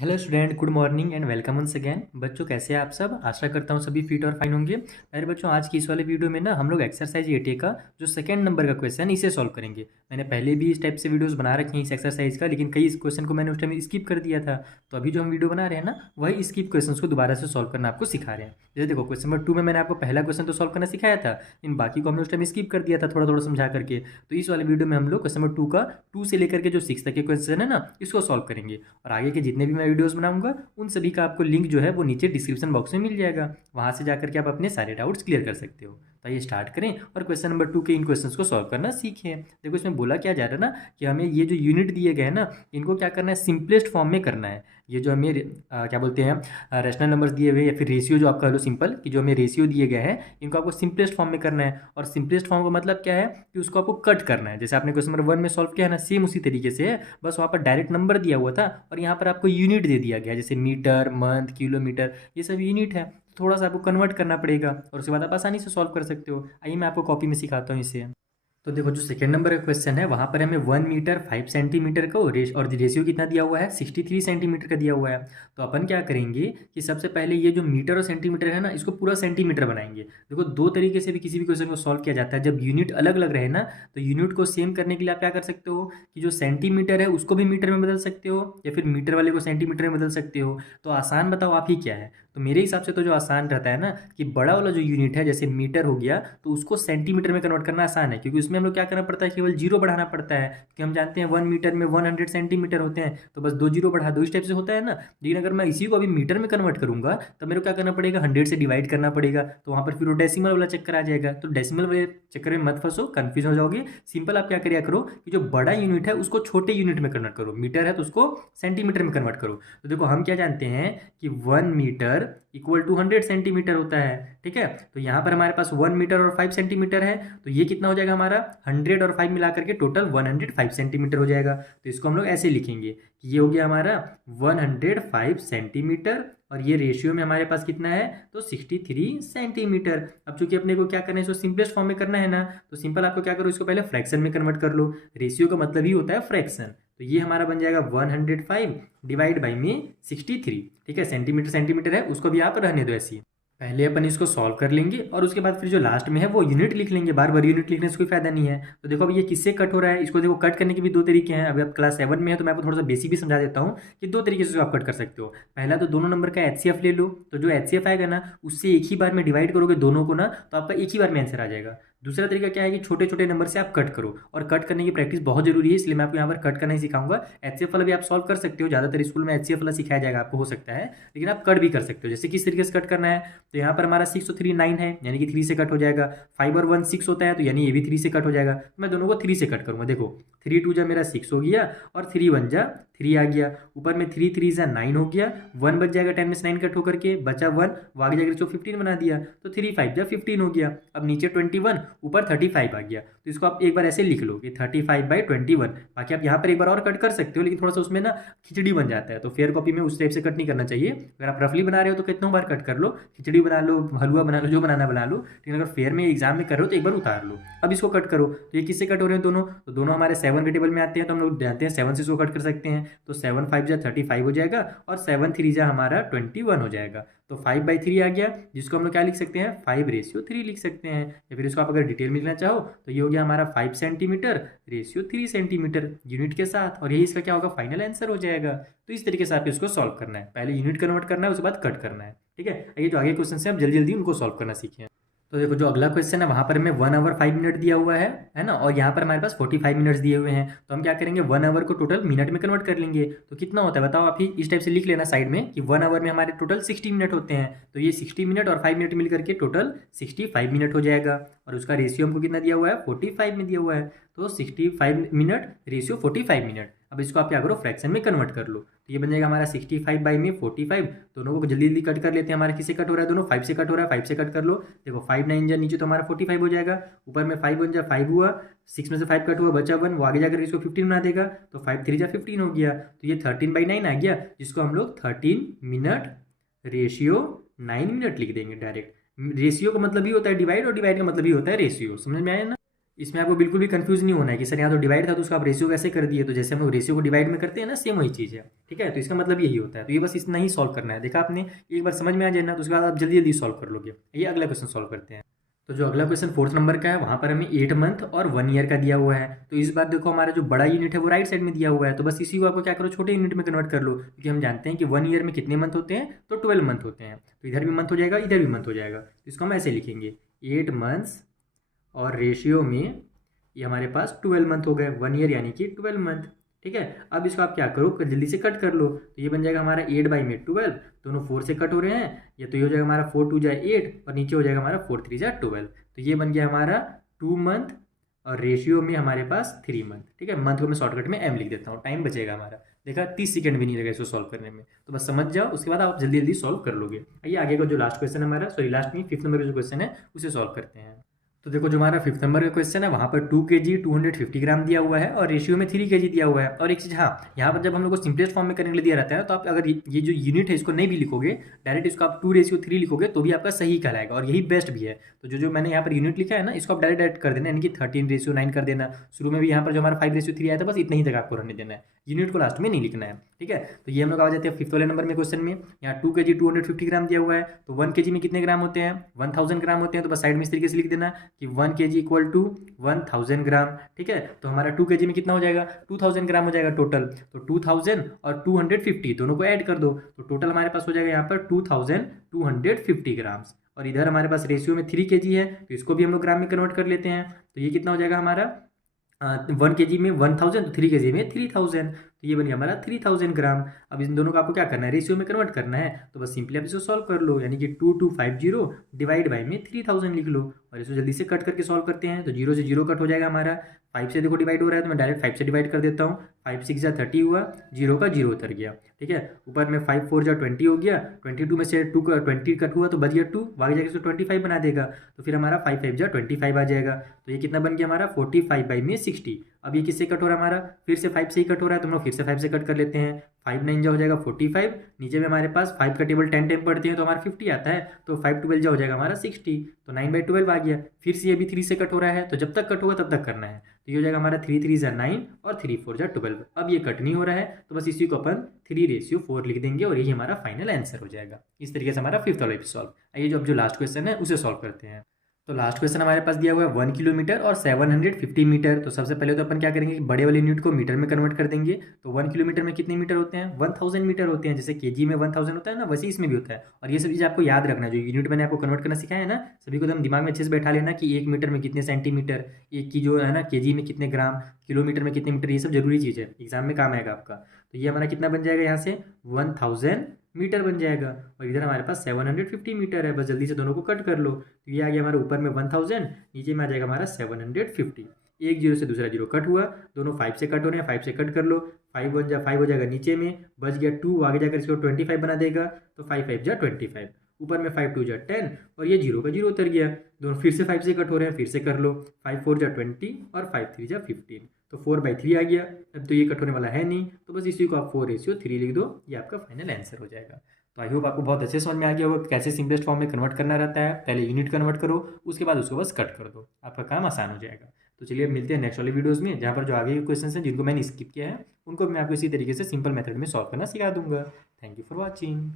Hello student, good morning and welcome once again. बच्चों, कैसे हैं आप सब? आशा करता हूँ सभी फिट और फाइन होंगे। मेरे बच्चों, आज की इस वाले वीडियो में ना हम लोग एक्सरसाइज 8A का जो सेकंड नंबर का क्वेश्चन है इसे सॉल्व करेंगे। मैंने पहले भी इस टाइप से वीडियोस बना रखे हैं इस एक्सरसाइज का, लेकिन कई इस क्वेश्चन को मैंने उस टाइम स्किप कर दिया था। तो अभी जो हम वीडियो बना रहे हैं ना, वही स्किप क्वेश्चन को दोबारा से सॉल्व करना आपको सिखा रहे हैं। जैसे देखो, क्वेश्चन नंबर 2 में मैंने आपको पहला क्वेश्चन तो सॉल्व करना सिखाया था, इन बाकी को हमने उस टाइम स्किप कर दिया था थोड़ा थोड़ा समझा करके। तो इस वाले वीडियो में हम लोग क्वेश्चन नंबर 2 का 2 से लेकर के जो 6 तक के क्वेश्चन है ना, इसको सॉल्व करेंगे। और आगे के जितने भी मैं वीडियोस बनाऊंगा उन सभी का आपको लिंक जो है वो नीचे डिस्क्रिप्शन बॉक्स में मिल जाएगा। वहाँ से जाकर के आप अपने सारे डाउट्स क्लियर कर सकते हो। तो आइए स्टार्ट करें और क्वेश्चन नंबर 2 के इन क्वेश्चंस को सॉल्व करना सीखें। देखो, इसमें बोला क्या जा रहा है ना कि हमें ये जो यूनिट दिए गए हैं ना, इनको क्या करना है, सिंपलेस्ट फॉर्म में करना है। ये जो हमें क्या बोलते हैं, रैशनल नंबर्स दिए हुए या फिर रेशियो जो आप कह लो सिंपल, कि जो हमें रेशियो दिए गए हैं इनको आपको सिंपलेस्ट फॉर्म में करना है। और सिंपलेस्ट फॉर्म का मतलब क्या है कि उसको आपको कट करना है। जैसे आपने क्वेश्चन नंबर 1 में सॉल्व किया है ना, सेम उसी तरीके से है, बस वहाँ पर डायरेक्ट नंबर दिया हुआ था और यहाँ पर आपको यूनिट दे दिया गया, जैसे मीटर, मंथ, किलोमीटर, ये सब यूनिट है। थोड़ा सा आपको कन्वर्ट करना पड़ेगा और उसके बाद आप आसानी से सॉल्व कर सकते हो। आइए मैं आपको कॉपी में सिखाता हूँ इसे। तो देखो, जो सेकंड नंबर का क्वेश्चन है वहाँ पर हमें 1 मीटर 5 सेंटीमीटर का और रेशियो कितना दिया हुआ है, 63 सेंटीमीटर का दिया हुआ है। तो अपन क्या करेंगे कि सबसे पहले ये जो मीटर और सेंटीमीटर है ना, इसको पूरा सेंटीमीटर बनाएंगे। देखो, दो तरीके से भी किसी भी क्वेश्चन को सॉल्व किया जाता है। जब यूनिट अलग अलग रहे ना, तो यूनिट को सेम करने के लिए आप क्या कर सकते हो कि जो सेंटीमीटर है उसको भी मीटर में बदल सकते हो, या फिर मीटर वाले को सेंटीमीटर में बदल सकते हो। तो आसान बताओ आप ही क्या है? तो मेरे हिसाब से तो जो आसान रहता है ना, कि बड़ा वाला जो यूनिट है जैसे मीटर हो गया, तो उसको सेंटीमीटर में कन्वर्ट करना आसान है, क्योंकि उसमें हम लोग क्या करना पड़ता है, केवल जीरो बढ़ाना पड़ता है। क्योंकि हम जानते हैं 1 मीटर में 100 सेंटीमीटर होते हैं, तो बस 2 जीरो बढ़ा दो, इस टाइप से होता है ना। लेकिन अगर मैं इसी को अभी मीटर में कन्वर्ट करूंगा तो मेरे को क्या करना पड़ेगा, 100 से डिवाइड करना पड़ेगा। तो वहाँ पर फिर वो डेसिमल वाला चक्कर आ जाएगा। तो डेसिमल वाले चक्कर में मत फंसो, कंफ्यूज हो जाओगे। सिंपल आप क्या करिया करो कि जो बड़ा यूनिट है उसको छोटे यूनिट में कन्वर्ट करो। मीटर है तो उसको सेंटीमीटर में कन्वर्ट करो। तो देखो, हम क्या जानते हैं कि 1 मीटर इक्वल टू 100 सेंटीमीटर होता है। ठीक है, तो यहाँ पर हमारे पास 1 मीटर और 5 सेंटीमीटर है, तो ये कितना हो जाएगा हमारा, 100 और 5 मिला करके टोटल 105 सेंटीमीटर हो जाएगा। तो इसको हम लोग ऐसे लिखेंगे कि ये हो गया हमारा 105 सेंटीमीटर, और ये रेशियो में हमारे पास कितना है, तो 63 सेंटीमीटर। अब चूंकि अपने को क्या करना है, इसको सिंपलेस्ट फॉर्म में करना है ना, तो सिंपल आपको क्या करो, इसको पहले फ्रैक्शन में कन्वर्ट कर लो। रेशियो का मतलब ही होता है फ्रैक्शन। तो ये हमारा बन जाएगा 105 डिवाइड बाई में 63। ठीक है, सेंटीमीटर सेंटीमीटर है, उसको भी आप रहने दो ऐसी। पहले अपन इसको सॉल्व कर लेंगे और उसके बाद फिर जो लास्ट में है वो यूनिट लिख लेंगे। बार बार यूनिट लिखने से कोई फायदा नहीं है। तो देखो, अब ये किससे कट हो रहा है, इसको देखो कट करने के भी दो तरीके हैं। अभी आप क्लास 7 में है तो मैं आपको थोड़ा सा बेसिक भी समझा देता हूँ कि दो तरीके से आप कट कर सकते हो। पहला तो दोनों नंबर का एचसीएफ ले लो। तो जो एचसीएफ आएगा ना, उससे एक ही बार में डिवाइड करोगे दोनों को ना, तो आपका एक ही बार में आंसर आ जाएगा। दूसरा तरीका क्या है कि छोटे छोटे नंबर से आप कट करो, और कट करने की प्रैक्टिस बहुत जरूरी है, इसलिए मैं आपको यहाँ पर कट करना ही सिखाऊंगा। एचसीएफ वाला भी आप सॉल्व कर सकते हो, ज़्यादातर स्कूल में एचसीएफ वाला सिखाया जाएगा आपको, हो सकता है, लेकिन आप कट भी कर सकते हो। जैसे किस तरीके से कट करना है, तो यहाँ पर हमारा 6 और 3 9 है, यानी कि 3 से कट हो जाएगा। 5 और 1 6 होता है, तो यानी ये भी 3 से कट हो जाएगा। तो मैं दोनों को 3 से कट करूँगा। देखो, 3 2 जा मेरा 6 हो गया, और 3 1 जा 3 आ गया। ऊपर में 3 3 जा 9 हो गया, 1 बच जाएगा, 10 में से 9 कट होकर के बचा 1, वो आगे जाकर इसको 15 बना दिया। तो 3 5 जा 15 हो गया। अब नीचे 21, ऊपर 35 आ गया। तो इसको आप एक बार ऐसे लिख लो कि 35/21। बाकी आप यहाँ पर एक बार और कट कर सकते हो, लेकिन थोड़ा सा उसमें ना खिचड़ी बन जाता है, तो फेयर कॉपी में उस टाइप से कट नहीं करना चाहिए। अगर आप रफली बना रहे हो तो कितनों बार कट कर लो, खिचड़ी बना लो, हलवा बना लो, जो बनाना बना लो। लेकिन अगर फेयर में एग्जाम में कर रहे हो तो एक बार उतार लो। अब इसको कट करो, तो ये किससे कट हो रहे हैं दोनों, तो दोनों हमारे 7 के टेबल में आते हैं, तो हम लोग जानते हैं 7 से इसको कट कर सकते हैं। तो 7 5 जा 35 हो जाएगा, और 7 3 जा हमारा 21 हो जाएगा। तो 5/3 आ गया, जिसको हम लोग क्या लिख सकते हैं, 5/3 लिख सकते हैं। या फिर इसको आप अगर डिटेल में लिखना चाहो तो ये हो गया हमारा 5 सेंटीमीटर रेशियो 3 सेंटीमीटर यूनिट के साथ, और यही इसका क्या होगा, फाइनल आंसर हो जाएगा। तो इस तरीके से आपको इसको सॉल्व करना है, पहले यूनिट कन्वर्ट करना है, उसके बाद कट करना है। ठीक है, ये जो आगे क्वेश्चन है आप जल्दी जल्दी उनको सॉल्व करना सीखें। तो देखो, जो अगला क्वेश्चन है वहाँ पर हमें 1 आवर 5 मिनट दिया हुआ है ना, और यहाँ पर हमारे पास 45 मिनट्स दिए हुए हैं। तो हम क्या करेंगे, 1 आवर को टोटल मिनट में कन्वर्ट कर लेंगे। तो कितना होता है बताओ आप ही, इस टाइप से लिख लेना साइड में कि 1 आवर में हमारे टोटल 60 मिनट होते हैं। तो ये 60 मिनट और 5 मिनट मिल करके टोटल 65 मिनट हो जाएगा। और उसका रेशियो हमको कितना दिया हुआ है, 45 में दिया हुआ है। तो 65 मिनट रेशियो 45 मिनट। अब इसको आप क्या करो, फ्रैक्शन में कन्वर्ट कर लो। तो ये बन जाएगा हमारा 65/45। दोनों को जल्दी जल्दी कट कर लेते हैं। हमारा किससे कट हो रहा है, दोनों 5 से कट हो रहा है, 5 से कट कर लो। देखो, 5 9 जा नीचे तो हमारा 45 हो जाएगा, ऊपर में 5 1 जा 5 हुआ, 6 में से 5 कट हुआ, बचा 1, वो आगे जाकर इसको 15 बना देगा। तो 5 3 जा 15 हो गया। तो ये 13/9 आ गया, जिसको हम लोग 13 मिनट रेशियो 9 मिनट लिख देंगे डायरेक्ट। रेशियो का मतलब ही होता है डिवाइड, और डिवाइड का मतलब ही होता है रेशियो। समझ में आया ना? इसमें आपको बिल्कुल भी कंफ्यूज नहीं होना है कि सर यहाँ तो डिवाइड था तो उसका आप रेशियो कैसे कर दिए। तो जैसे हम लोग रेशियो को डिवाइड में करते हैं ना, सेम वही चीज़ है, ठीक है। तो इसका मतलब यही होता है। तो ये बस इतना ही सॉल्व करना है। देखा आपने, एक बार समझ में आ जाए ना तो उसके बाद आप जल्दी जल्दी सॉल्व कर लोगे। ये अगला क्वेश्चन सॉल्व करते हैं। तो जो अगला क्वेश्चन 4th नंबर का है, वहाँ पर हमें 8 मंथ और 1 ईयर का दिया हुआ है। तो इस बार देखो हमारा जो बड़ा यूनिट है वो राइट साइड में दिया हुआ है, तो बस इसी को आपको क्या करो, छोटे यूनिट में कन्वर्ट कर लो, क्योंकि हम जानते हैं कि 1 ईयर में कितने मंथ होते हैं, तो 12 मंथ होते हैं। तो इधर भी मंथ हो जाएगा, इधर भी मंथ हो जाएगा। तो इसको हम ऐसे लिखेंगे 8 मंथ्स और रेशियो में ये हमारे पास 12 मंथ हो गए, 1 ईयर यानी कि 12 मंथ, ठीक है। अब इसको आप क्या करो, जल्दी से कट कर लो। तो ये बन जाएगा हमारा 8 बाई में 12, दोनों 4 से कट हो रहे हैं। ये तो ये हो जाएगा हमारा 4 2 जा 8 और नीचे हो जाएगा हमारा 4 3 जा 12। तो ये बन गया हमारा 2 मंथ और रेशियो में हमारे पास 3 मंथ, ठीक है। मंथ को मैं शॉर्टकट में एम लिख देता हूँ, टाइम बचेगा हमारा। देखा, 30 सेकंड भी नहीं लगा इसको सॉल्व करने में। तो बस समझ जाओ, उसके बाद आप जल्दी जल्दी सॉल्व कर लोगे। आइए आगे का जो लास्ट क्वेश्चन है हमारा, सॉरी लास्ट में 5th नंबर का जो क्वेश्चन है उसे सॉल्व करते हैं। तो देखो जो हमारा 5th नंबर का क्वेश्चन है, वहाँ पर 2 kg 250 ग्राम दिया हुआ है और रेशियो में 3 kg दिया हुआ है। और एक चीज़, हाँ, यहाँ पर जब हम लोग को सिंपलेस्ट फॉर्म में करने के लिए दिया रहता है, तो आप अगर ये जो यूनिट है इसको नहीं भी लिखोगे, डायरेक्ट इसको आप 2:3 लिखोगे तो भी आपका सही कहलाएगा और यही बेस्ट भी है। तो जो मैंने यहाँ पर यूनिट लिखा है ना, इसको आप डायरेक्ट कर देना, यानी कि 13:9 कर देना। शुरू में भी यहाँ पर जो हमारा 5:3 आया था, बस इतना ही तक आपको रहने देना है, यूनिट को लास्ट में नहीं लिखना है, ठीक है। तो ये हम लोग आ जाते हैं 5th वाले नंबर में क्वेश्चन में। यहाँ 2 kg 250 ग्राम दिया हुआ है, तो 1 kg में कितने ग्राम होते हैं, 1000 ग्राम होते हैं। तो बस साइड में इस तरीके से लिख देना कि 1 kg इक्वल टू 1000 ग्राम, ठीक है। तो हमारा 2 kg में कितना हो जाएगा, 2000 ग्राम हो जाएगा टोटल। तो 2000 और 250 दोनों को ऐड कर दो, तो टोटल हमारे पास हो जाएगा यहाँ पर 2250 ग्राम्स। और इधर हमारे पास रेशियो में 3 kg है, तो इसको भी हम लोग ग्राम में कन्वर्ट कर लेते हैं। तो ये कितना हो जाएगा हमारा 1 kg में 1000, तो 3 kg में 3000, तो ये बन गया हमारा 3000 ग्राम। अब इन दोनों को आपको क्या करना है, रेशियो में कन्वर्ट करना है। तो बस सिंपली आप इसको सॉल्व कर लो, यानी कि 2250 डिवाइड बाई में 3000 लिख लो और इसको जल्दी से कट करके सॉल्व करते हैं। तो 0 से 0 कट हो जाएगा हमारा, 5 से देखो डिवाइड हो रहा है तो मैं डायरेक्ट 5 से डिवाइड कर देता हूँ। 5 6 जा 30 हुआ, 0 का 0 उतर गया, ठीक है। ऊपर में 5 4 जा 20 हो गया, 22 में से 2 का 20 कट हुआ तो बच गया 2, आगे जाकर इसको 25 बना देगा। तो फिर हमारा 5 5 जा 25 आ जाएगा। तो ये कितना बन गया हमारा 45 बाई में 60। अब ये किससे कट हो रहा है हमारा, फिर से 5 से ही कट हो रहा है, तो हम लोग फिर से 5 से कट कर लेते हैं। 5 9 जा हो जाएगा 45, नीचे में हमारे पास 5 का टेबल 10 टाइम पढ़ते हैं तो हमारा 50 आता है, तो 5 12 जा हो जाएगा हमारा 60, तो 9 बाई 12 आ गया। फिर से ये भी 3 से कट हो रहा है, तो जब तक कट होगा तब तक करना है। तो ये हो जाएगा हमारा 3 3 जा 9 और 3 4 जा 12। अब ये कट नहीं हो रहा है, तो बस इसी को अपन 3:4 लिख देंगे और यही हमारा फाइनल आंसर हो जाएगा। इस तरीके से हमारा 5th वाला भी सॉल्व। आइए जो अब जो लास्ट क्वेश्चन है उसे सॉल्व करते हैं। तो लास्ट क्वेश्चन हमारे पास दिया हुआ है 1 किलोमीटर और 750 मीटर। तो सबसे पहले तो अपन क्या करेंगे कि बड़े वाले यूनिट को मीटर में कन्वर्ट कर देंगे। तो 1 किलोमीटर में कितने मीटर होते हैं, 1000 मीटर होते हैं। जैसे केजी में 1000 होता है ना, वैसे इसमें भी होता है। और ये सब चीज़ आपको याद रखना, जो यूनिट मैंने आपको कन्वर्ट करना सिखाया है ना, सभी को एकदम दिमाग में अच्छे से बैठा लेना कि 1 मीटर में कितने सेंटीमीटर, एक की जो है ना केजी में कितने ग्राम, किलोमीटर में कितने मीटर, ये सब जरूरी चीज़ है, एग्जाम में काम आएगा आपका। तो ये हमारा कितना बन जाएगा, यहाँ से 1000 मीटर बन जाएगा और इधर हमारे पास 750 मीटर है। बस जल्दी से दोनों को कट कर लो। तो ये आ गया हमारे ऊपर में 1000, नीचे में आ जाएगा हमारा 750। एक 0 से दूसरा 0 कट हुआ, दोनों 5 से कट हो रहे हैं, 5 से कट कर लो। 5 1 जा 5 हो जाएगा, नीचे में बच गया 2, आगे जाकर इसको 25 बना देगा। तो 5 5 जा 25, ऊपर में 5 2 जा 10 और ये 0 का 0 उतर गया। दोनों फिर से 5 से कट हो रहे हैं, फिर से कर लो। 5 4 जा 20 और 5 3 जा 15, तो 4/3 आ गया। अब तो ये कट होने वाला है नहीं, तो बस इसी को आप 4:3 लिख दो, ये आपका फाइनल आंसर हो जाएगा। तो आई होप आपको बहुत अच्छे समझ में आ गया होगा कैसे सिंपलेस्ट फॉर्म में कन्वर्ट करना रहता है। पहले यूनिट कन्वर्ट करो, उसके बाद उसको बस कट कर दो, आपका काम आसान हो जाएगा। तो चलिए अब मिलते हैं नेक्स्ट वाले वीडियोज़ में, जहाँ पर जो आगे के क्वेश्चन हैं जिनको मैंने स्किप किया है उनको मैं आपको इसी तरीके से सिंपल मेथड में सॉल्व करना सिखा दूंगा। Thank you for watching.